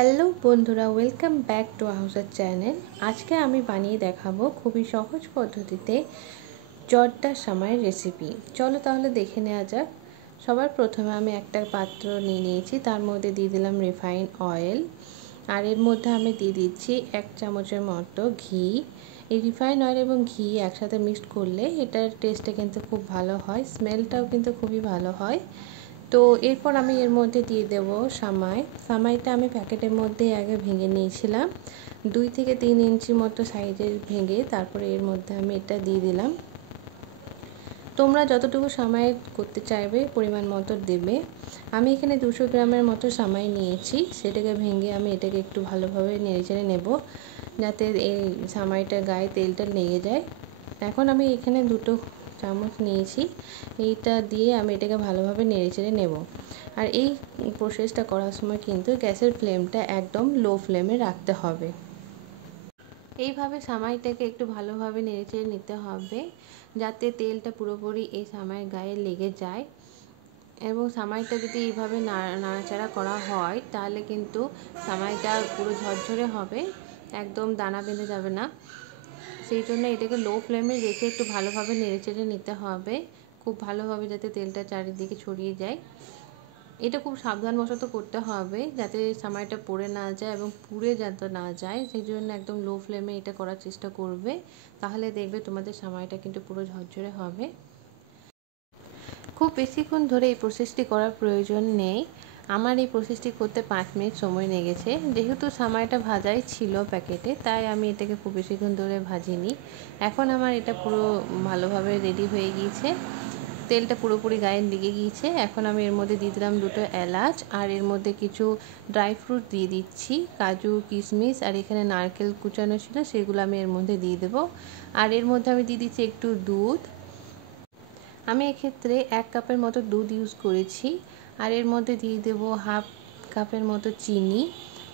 Hello বন্ধুরা, welcome back to our channel. আজকে আমি বানিয়ে দেখাবো খুবই সহজ পদ্ধতিতে জর্দার সামাইয়ের রেসিপি। চলো তাহলে দেখে নেওয়া যাক। সবার প্রথমে আমি একটা পাত্র নিয়ে নিয়েছি, তার মধ্যে দিয়ে দিলাম রিফাইন অয়েল, আর এর মধ্যে আমি দিয়ে দিচ্ছি 1 চামচের মতো ঘি। এই রিফাইন অয়েল এবং ঘি একসাথে মিক্সড করলে এটার টেস্টটা কিন্তু খুব ভালো হয়, স্মেলটাও কিন্তু খুবই ভালো হয়। তো এরপর আমি এর মধ্যে দিয়ে দেবো সামাইটা আমি প্যাকেটের মধ্যে আগে ভেঙে নিয়েছিলাম, 2 থেকে 3 ইঞ্চি মতো সাইজের ভেঙে তারপরে এর মধ্যে আমি এটা দিয়ে দিলাম। তোমরা যতটুকু সামাই করতে চাইবে পরিমাণ মতো দেবে। আমি এখানে 200 গ্রামের মতো সামাই নিয়েছি, সেটাকে ভেঙে আমি এটাকে একটু ভালোভাবে নেড়েচেড়ে নেব যাতে এই সামাইটার গায়ে তেলটা লেগে যায়। এখন আমি এখানে 2 চামচ নিয়েছি, এইটা দিয়ে আমি এটাকে ভালোভাবে নেড়েচেড়ে নেব। আর এই প্রসেসটা করার সময় কিন্তু গ্যাসের ফ্লেমটা একদম লো ফ্লেমে রাখতে হবে। এইভাবে সামাইটাকে একটু ভালোভাবে নেড়েচেড়ে নিতে হবে যাতে তেলটা পুরোপুরি এই সামাইয়ের গায়ে লেগে যায়। এবং সামাইটা যদি এইভাবে নাড়াচাড়া করা হয় তাহলে কিন্তু সামাইটা পুরো ঝরঝরে হবে, একদম দানা বেঁধে যাবে না। সেই জন্য এটাকে লো ফ্লেমে রেখে একটু ভালোভাবে নেড়েচেড়ে নিতে হবে, খুব ভালোভাবে যাতে তেলটা চারিদিকে ছড়িয়ে যায়। এটা খুব সাবধানবশত করতে হবে যাতে সামাইটা পড়ে না যায় এবং পুড়ে যাতে না যায়, সেই জন্য একদম লো ফ্লেমে এটা করার চেষ্টা করবে, তাহলে দেখবে তোমাদের সামাইটা কিন্তু পুরো ঝরঝরে হবে। খুব বেশিক্ষণ ধরে এই প্রসেসটি করার প্রয়োজন নেই, আমার এই প্রসেসটি করতে 5 মিনিট সময় লেগেছে। যেহেতু সামাইটা ভাজাই ছিল প্যাকেটে, তাই আমি এটাকে খুব বেশিক্ষণ ধরে ভাজিনি। এখন আমার এটা পুরো ভালোভাবে রেডি হয়ে গিয়েছে, তেলটা পুরোপুরি গায়ে লেগে গিয়েছে। এখন আমি এর মধ্যে দিয়ে দিলাম 2টো এলাচ, আর এর মধ্যে কিছু ড্রাই ফ্রুট দিয়ে দিচ্ছি, কাজু কিশমিশ, আর এখানে নারকেল কুচানো ছিল সেগুলো আমি এর মধ্যে দিয়ে দেবো। আর এর মধ্যে আমি দিয়ে দিচ্ছি একটু দুধ। আমি এক্ষেত্রে 1 কাপের মতো দুধ ইউজ করেছি। আর এর মধ্যে দিয়ে দেবো 1/2 কাপের মতো চিনি।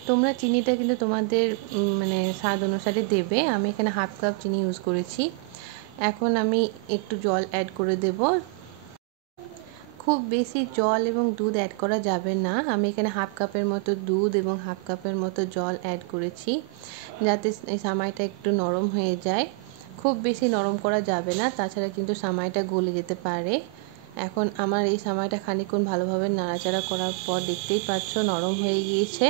তোমরা চিনিটা কিন্তু তোমাদের স্বাদ অনুসারে দেবে, আমি এখানে 1/2 কাপ চিনি ইউজ করেছি। এখন আমি একটু জল অ্যাড করে দেব। খুব বেশি জল এবং দুধ অ্যাড করা যাবে না, আমি এখানে 1/2 কাপের মতো দুধ এবং 1/2 কাপের মতো জল অ্যাড করেছি যাতে এই সামাইটা একটু নরম হয়ে যায়। খুব বেশি নরম করা যাবে না, তাছাড়া কিন্তু সামাইটা গলে যেতে পারে। এখন আমার এই সামাইটা খানিকক্ষণ ভালোভাবে নাড়াচাড়া করার পর দেখতেই পাচ্ছ নরম হয়ে গিয়েছে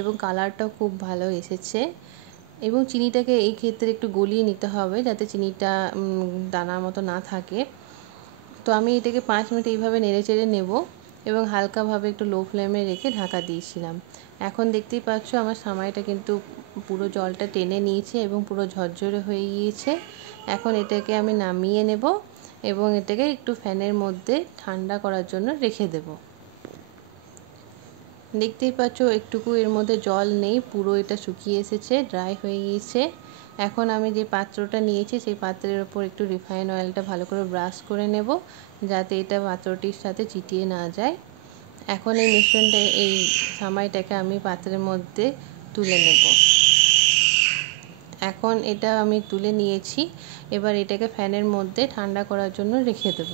এবং কালারটাও খুব ভালো এসেছে। এবং চিনিটাকে এই ক্ষেত্রে একটু গলিয়ে নিতে হবে যাতে চিনিটা দানার মতো না থাকে। তো আমি এটাকে 5 মিনিট এইভাবে নেড়েচেড়ে নেব এবং হালকাভাবে একটু লো ফ্লেমে রেখে ঢাকা দিয়েছিলাম। এখন দেখতেই পাচ্ছ আমার সামাইটা কিন্তু পুরো জলটা টেনে নিয়েছে এবং পুরো ঝরঝরে হয়ে গিয়েছে। এখন এটাকে আমি নামিয়ে নেব এবং এটাকে একটু ফ্যানের মধ্যে ঠান্ডা করার জন্য রেখে দেব। দেখতেই পাচ্ছ একটুকু এর মধ্যে জল নেই, পুরো এটা শুকিয়ে এসেছে, ড্রাই হয়ে গিয়েছে। এখন আমি যে পাত্রটা নিয়েছি সেই পাত্রের ওপর একটু রিফাইন অয়েলটা ভালো করে ব্রাশ করে নেব যাতে এটা পাত্রটির সাথে চিটিয়ে না যায়। এখন এই মিশ্রণটা এই সামাইটাকে আমি পাত্রের মধ্যে তুলে নেব। এখন এটা আমি তুলে নিয়েছি, এবার এটাকে ফ্যানের মধ্যে ঠান্ডা করার জন্য রেখে দেব।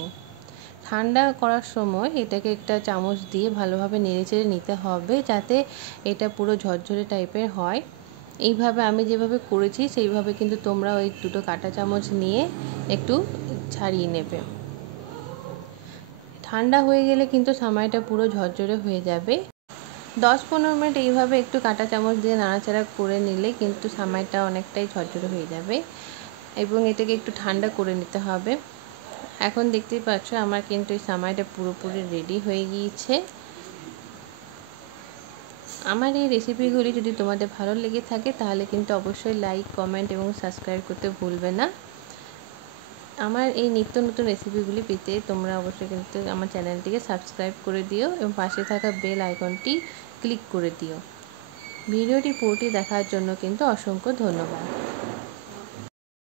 ঠান্ডা করার সময় এটাকে একটা চামচ দিয়ে ভালোভাবে নেড়েচেড়ে নিতে হবে যাতে এটা পুরো ঝরঝরে টাইপের হয়। এইভাবে আমি যেভাবে করেছি সেইভাবে কিন্তু তোমরা ওই 2টো কাঁটা চামচ নিয়ে একটু ছাড়িয়ে নেবে। ঠান্ডা হয়ে গেলে কিন্তু সামাইটা পুরো ঝরঝরে হয়ে যাবে। 10-15 মিনিট এইভাবে একটু কাঁটা চামচ দিয়ে নাড়াচাড়া করে নিলে কিন্তু সামাইটা অনেকটাই ঝরঝরে হয়ে যাবে এবং এটাকে একটু ঠান্ডা করে নিতে হবে। এখন দেখতেই পাচ্ছ আমার কিন্তু এই সামাইটা পুরোপুরি রেডি হয়ে গিয়েছে। আমার এই রেসিপিগুলি যদি তোমাদের ভালো লেগে থাকে তাহলে কিন্তু অবশ্যই লাইক, কমেন্ট এবং সাবস্ক্রাইব করতে ভুলবে না। আমার এই নিত্য নতুন রেসিপিগুলি পেতে তোমরা অবশ্যই কিন্তু আমার চ্যানেলটিকে সাবস্ক্রাইব করে দিও এবং পাশে থাকা বেল আইকনটি ক্লিক করে দিও। ভিডিওটি পুরোটি দেখার জন্য কিন্তু অসংখ্য ধন্যবাদ।